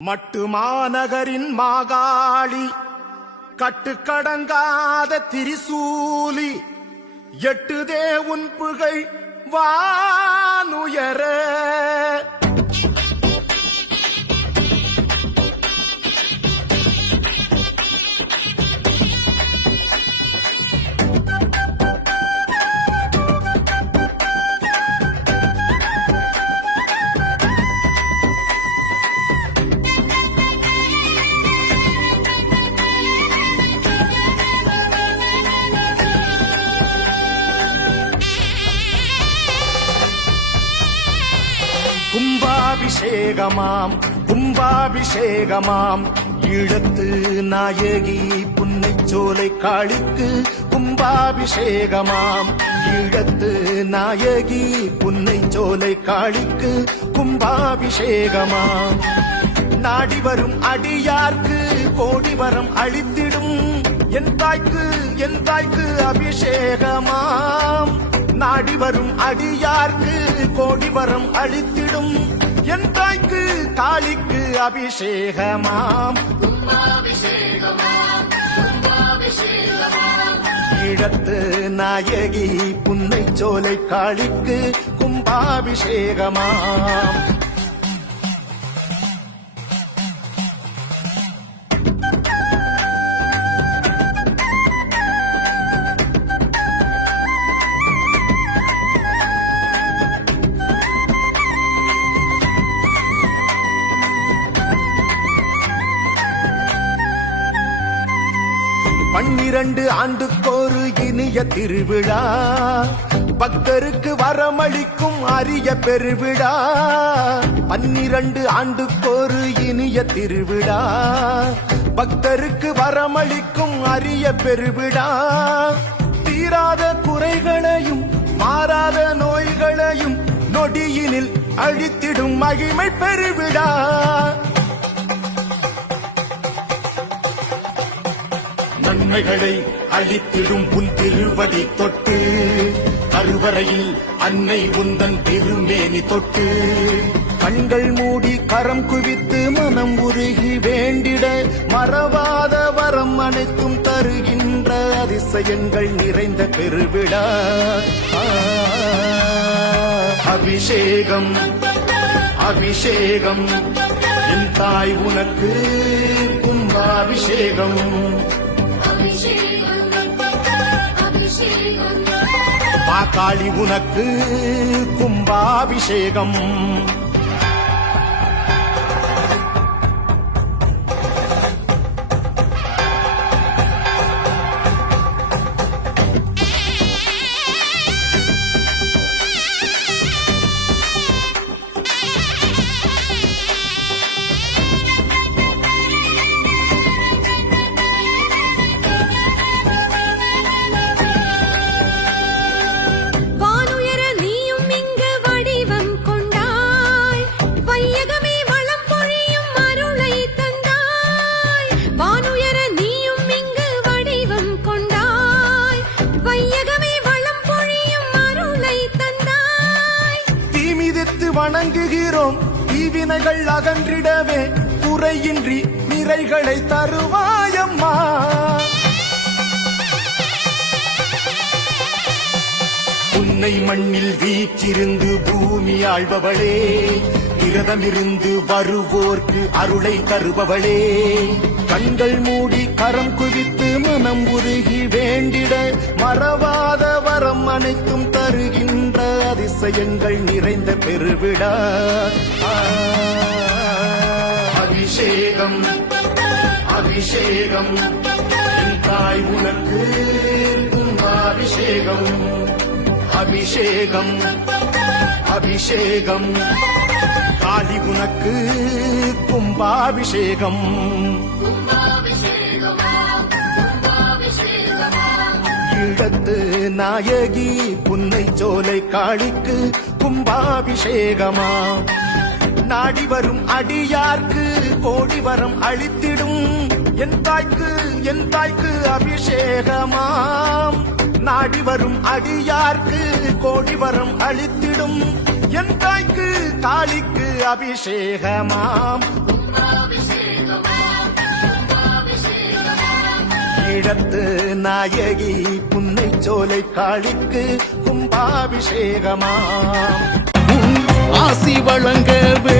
மட்டு மாநகரின் மாகாளி கட்டுக்கடங்காத திரிசூலி எட்டுதே உன் புகை வானுயர கும்பாபிஷேகமாம் கும்பாபிஷேகமாம் ஈழத்து நாயகி புன்னைச்சோலை காளிக்கு கும்பாபிஷேகமாம் ஈழத்து நாயகி புன்னைச்சோலை காளிக்கு கும்பாபிஷேகமாம் நாடி வரும் அடியார்க்கு கோடி வரம் அளித்திடும் என் தாய்க்கு அபிஷேகமாம் நாடி வரும் அடியார்க்கு கோடி வரம் அளித்திடும் என் தாய்க்கு காளிக்கு அபிஷேகமாம் ஈழத்து நாயகி புன்னைச்சோலை காளிக்கு கும்பாபிஷேகமாம் பன்னிரண்டு ஆண்டுக்கொரு இனிய திருவிழா பக்தருக்கு வரமளிக்கும் அரிய பெருவிழா 12 ஆண்டுக்கொரு இனிய திருவிழா பக்தருக்கு வரமளிக்கும் அரிய பெருவிழா தீராத குறைகளையும் மாறாத நோய்களையும் நொடியினில் அழித்திடும் மகிமை பெருவிழா நன்மைகளை அளித்திடும் உன் திருவடி தொட்டு கருவறையில் அன்னை உந்தன் திருமேனி தொட்டு கண்கள் மூடி கரம் குவித்து மனம் உருகி வேண்டிட மறவாத வரம் அனைத்தும் தருகின்ற அதிசயங்கள் நிறைந்த பெருவிழா அபிஷேகம் அபிஷேகம் என் தாய் உனக்கு கும்பாபிஷேகம் மாகாளி உனக்கு கும்பாபிஷேகம் வணங்குகிறோம் தீவினைகள் அகன்றிடவே குறையின்றி நிறைகளை தருவாயம்மா உன்னை மண்ணில் வீற்றிருந்து பூமி ஆள்பவளே விரதமிருந்து வருவோர்க்கு அருளை தருபவளே கண்கள் மூடி கரம் குவித்து மனம் உருகி வேண்டிட மறவாத வரம் அனைத்தும் தருகின்ற அதிசயங்கள் நிறைந்த பெருவிழா அபிஷேகம் அபிஷேகம் என் தாய் உனக்கு கும்பாபிஷேகம் அபிஷேகம் அபிஷேகம் காளி உனக்கு கும்பாபிஷேகம் ஈழத்து நாயகி புன்னைச்சோலை காளிக்கு கும்பாபிஷேகமா நாடி வரும் அடியார்க்கு கோடி வரம் அளித்திடும் என் தாய்க்கு அபிஷேகமாம் நாடி வரும் அடியார்க்கு கோடி வரம் அளித்திடும் என் தாய்க்கு காளிக்கு அபிஷேகமாம் ஈழத்து நாயகி புன்னை சோலை காளிக்கு கும்பாபிஷேகமாம் ஆசி வழங்கவே